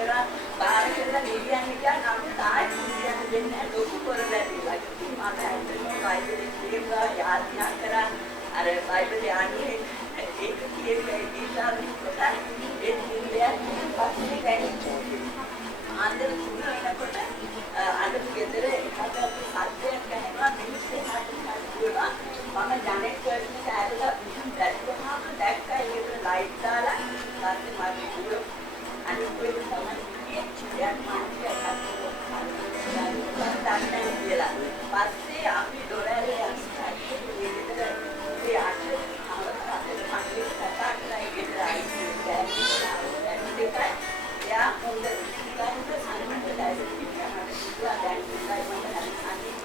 කරා බාර කරලා නිවියන් හිටියා නම් තායි නිවියන් දෙන්නේ ලොකු කරලා ඉන්නවා මම බයිබලෙන් කියනවා යාඥා කරා අර බයිබල් යාන්නේ ඒක කියන්නේ දීසාවෙන් කොට ඒ නිවියන් පස්සේ දැනෙන්නේ ආන්දර තුන වෙනකොට අnder ගෙදර එකට සත්‍යයක් ගහනවා මිනිස්සු හදනවා මම ජනෙක් කරන සෑරලා දැක්කම දැක්කා ඒකට ලයිට් දාලා ඊපස්සේ මම කිව්වා අනිත් එක තමයි මේ චිත්‍රයක් මානසිකයක් කියලා. පස්සේ අපි ඩොලරේ අස්තයි විතර ඒ ආශ්‍රය අවස්ථාවේ කතා කරලා ඒකට යා හොඳ ඉස්ලාමික සම්මතයයි කියනවා. දැන් ඉස්ලාම මත අනිත්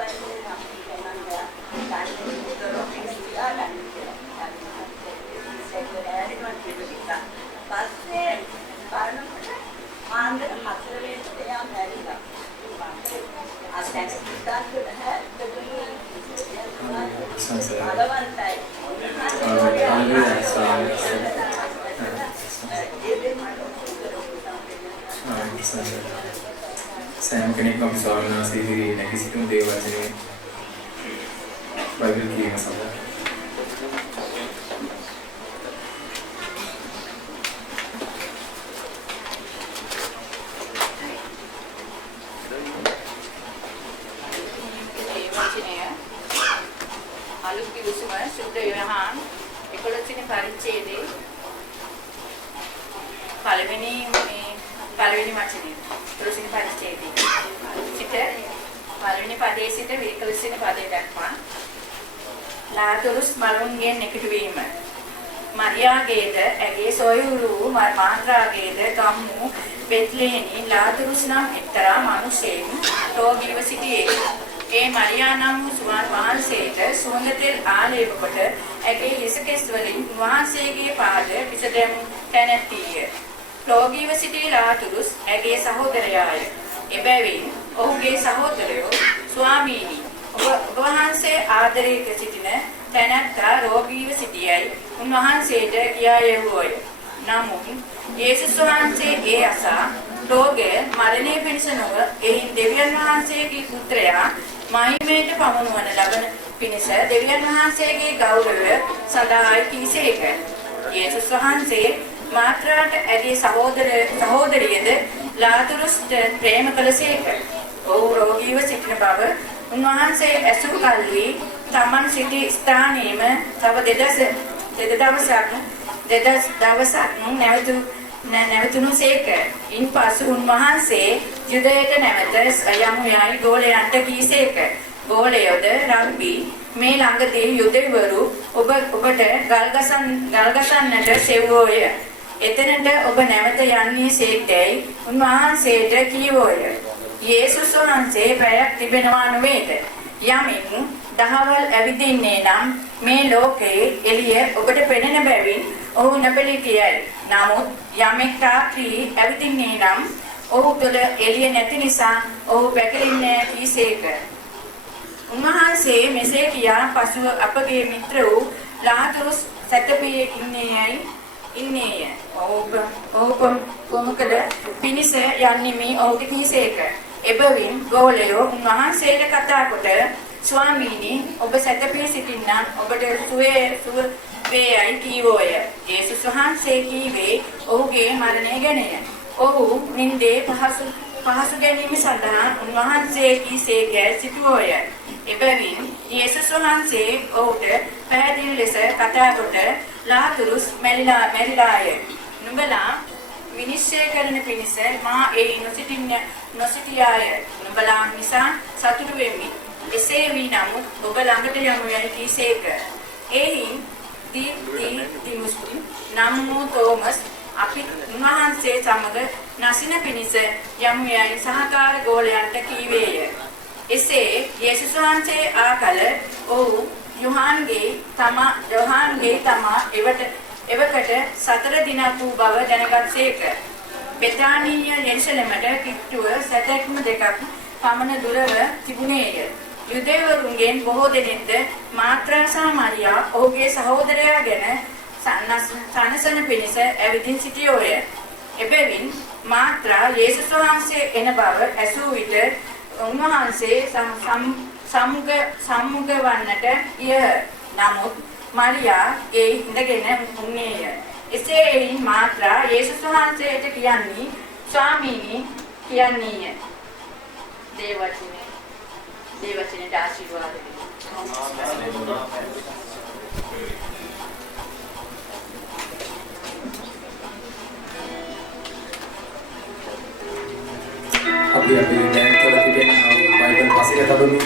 පස්සේ බලනකොට ආන්දර 4 වෙනිට එයා මැරිලා. අසැන් සිතාත් සෑම කෙනෙක්ම අපි ස්වාමීන් වහන්සේගේ නැගී සිටින දේවවචනේ බයිබල් කියවීම සඳහා අලුත් විසුම සුද්ධ යොහාන් 11 වෙනි පරිච්ඡේදයේ පළවෙනි වචනේ 11 වෙනි පරිච්ඡේදයේ සිට පළවෙනි පදයේ සිට 21 වෙනි පදයේ දක්වා ලාතුරුස් මලුන්ගෙන් එකතු වීම මරියාගේද ඇගේ සොයුරු මාත්‍රාගේද ගම්මු බෙත්ලේනි ලාතුරුස් නම් එක්තරා මිනිසෙක් රෝගීව සිටියේ. ඒ මරියා නම් සුවන් වහන්සේට සුවඳ තෙල් ආලේප කොට ඇගේ හිසකෙස් වලින් වහන්සේගේ පාද පිසදෙම් තැනැත්තිය. රෝගීව සිටි ලාතුරුස් ඇගේ සහෝදරයාය. එබැවින් ඔහුගේ සහෝදරයෝ ස්වාමීනි ඔබ වහන්සේ ආදරයක සිටින තැනැත්තා රෝගීව සිටියයි උන්වහන්සේට කියා යැවුවෝය. නමුත් යේසුස් වහන්සේ ඒ අසා රෝගය මරණය පිණිස නොව එයින් දෙවියන් වහන්සේගේ පුත්‍රයා මහිමයට පමුණුවන ලබන පිණිස දෙවියන් වහන්සේගේ ගෞරවය සදායි කීසේක. යේසුස් වහන්සේ මාත්‍රාට ඇගේ සහෝදරියද ලාතුරුස්ට ප්‍රේම කළසේක. ඔහු රෝගීව සිටින බව උන්වහන්සේ ඇසූ කල්හි තමන් සිටි ස්ථානයේම තව දෙදවසක් නැවතුණුසේක. ඉන්පසු උන්වහන්සේ යුදයට නැවත යමු යයි ගෝලයන්ට කීසේක. ගෝලයෝද රබ්බි මේ ළඟදී යුදෙවරු ඔබට ගල්ගසන්නට සෙව්වෝය. එතනට ඔබ නැවත යන්නේ සේක්දැයි උන්වහන්සේට කීවෝය. යේසුස් වහන්සේ පැයක් තිබෙනවා නොවේද? යමින් දහවල් ඇවිදින්නේ නම් මේ ලෝකයේ එළිය ඔබට පෙනෙන බැවින් ඔහු නොබැලී කියයි. නමුත් යමෙක් රාත්‍රී ඇවිදින්නේ නම් ඔහු තුළ එළිය නැති නිසා ඔහු පැකිලෙන්නේ කීසේක. උන්වහන්සේ මෙසේ කියා පසුව අපගේ මිත්‍ර වූ ලාතුරුස් සැතපී ඉන්නේය. ඔහු කොමුකද පිනිස යන්නේ ඔහුට කීසේක. එබැවින් ගෝලයෝ උන්වහන්සේට කතා කොට ස්වාමීනි ඔබ සැතපී සිටින්නම් ඔබට සුව වේයයි කීවෝය. යේසුස් වහන්සේ කීවේ ඔහුගේ මරණය ගැනය. ඔහු නින්දේ පහසු ගැනීම සඳහා උන්වහන්සේ කීසේක සිටුවෝය. එබැවින් යේසුස් වහන්සේ ඔහුට පැහැදිලි ලෙස කතා කොට ලාතුරුස් මැරිලාය. නුඹලා විනිශ්චය කරන පිණිස මා ඒ නොසිටියාය. නුඹලා නිසා සතුටු වෙමි. එසේ වී නමුත් ඔබ ළඟට යමු යයි කීසේක. එහි දිදිමුස් නම් වූ තෝමස් අපි උන්වහන්සේ සමග නසින පිණිස යමු යයි සහකාර ගෝලයන්ට කීවේය. එසේ යේසුස් වහන්සේ ආකල ඔහු යොහාන්ගේ තමා එවකට 4 දිනක් වූ බව දැනගත්සේක. බෙතානීය යෙරුසලමට කිට්ටුව සැතැක්ම 2ක් පමණ දුරව තිබුණේය. යුදෙවරුන්ගෙන් බොහෝ දෙනෙක්ද මාත්‍රා සහ මරියා ඔහුගේ සහෝදරයා ගැන සනසන පිණිස ඇවිදින් සිටියෝය. එබැවින් මාත්‍රා යේසුස් වහන්සේ එන බව ඇසූ විට උන්වහන්සේ සම්මුඛ වන්නට ගියහ. නමුත් මරියා ඒ ඉඳගෙන උන්නේය. එසේ එයින් මාත්‍රා යේසුස් වහන්සේට කියන්නේ ස්වාමීනි කියන්නේය. දේවචනයට ආශිර්වාද අපි අපේ දැනතල තිබෙන බයිබල් පසෙක තබමු.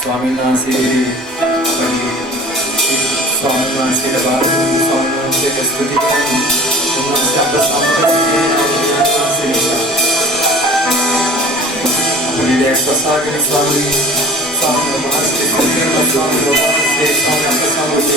ස්වාමීන් වහන්සේ ස්වාමීන් වහන්සේට බාරදු ස්වාමීන් වහන්සේට ස්තුති කරමු. උන්වහන්සේ අප සමග සිටින අපේ දැස්වසාගෙන ස්වාමීන් වහන්සේ ස්වාමීන් වහන්සේ අප සමග